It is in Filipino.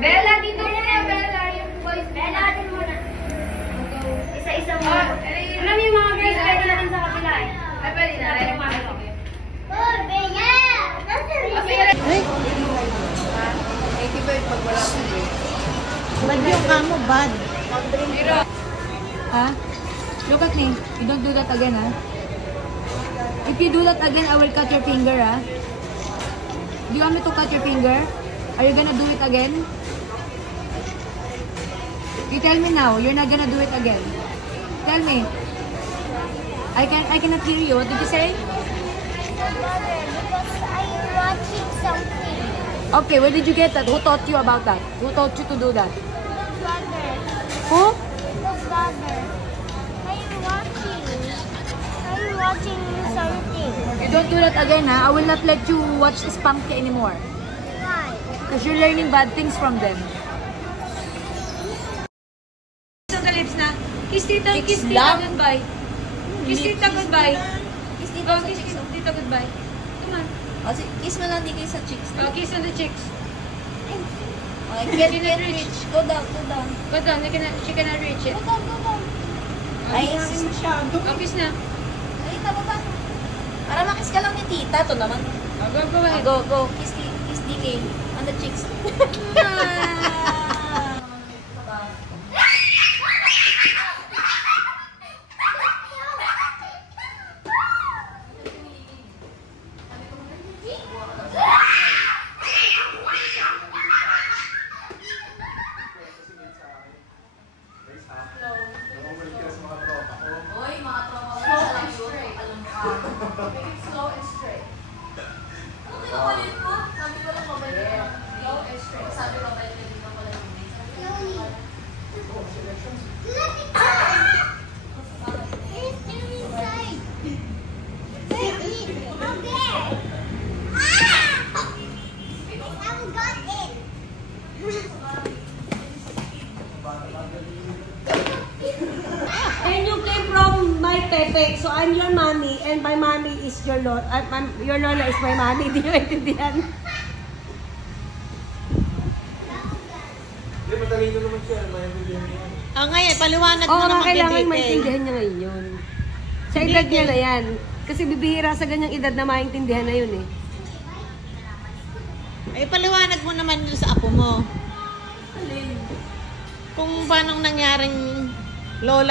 Bella, dito muna, Bella. Yung boys. Bella, dito muna. Isa-isa mo. Alam yung mga girls, pwede natin sa kapila eh. Ay, pwede na. Ay, yung mga sige. Oh, Bella! Ay! 85 pag wala ko eh. Bad yung kamo, bad. Ha? Look at me. You don't do that again, ha? If you do that again, I will cut your finger, ha? Do you want me to cut your finger? Are you gonna do it again? You tell me now. You're not gonna do it again. Tell me. I cannot hear you. What did you say? Because I'm watching something. Okay, where did you get that? Who taught you about that? Who taught you to do that? Brother. Who? Brother. I'm watching something. You don't do that again, ha? I will not let you watch Spunky anymore. Why? Because you're learning bad things from them. Kiss the lips na. Kiss tita goodbye. Kiss tita goodbye. Kiss dito sa Kiss cheeks. tita goodbye. Come on. Kiss mo lang dito sa cheeks. Kiss on the cheeks. Can't reach. Go down, go down. Go down. She cannot reach it. Go down, go down. Ay, masyado. Kiss na. Ay, tababa. Para makiss ka lang ni tita. Ito naman. Go ahead. Go. Kiss DK. On the cheeks. Slow and straight. Ano kinapalit mo? Sabi ko lang mabalik ka. Slow and straight. Sabi ko mabalik ka dito pala yung And you came from my Pepe, so I'm your mommy, and my mommy is your Lola. Your Lola is my mommy. Di nyo maintindihan? Hindi, matalino naman siya. Maintindihan niya. Ngayon, paliwanag mo Oo, naman kailangan kay maintindihan niya ngayon yun. Sa edad niya na yan. Kasi bibihira sa ganyang edad na maintindihan na yun eh. Ay, paliwanag mo naman yun sa apo mo. Kung paano nangyaring lola.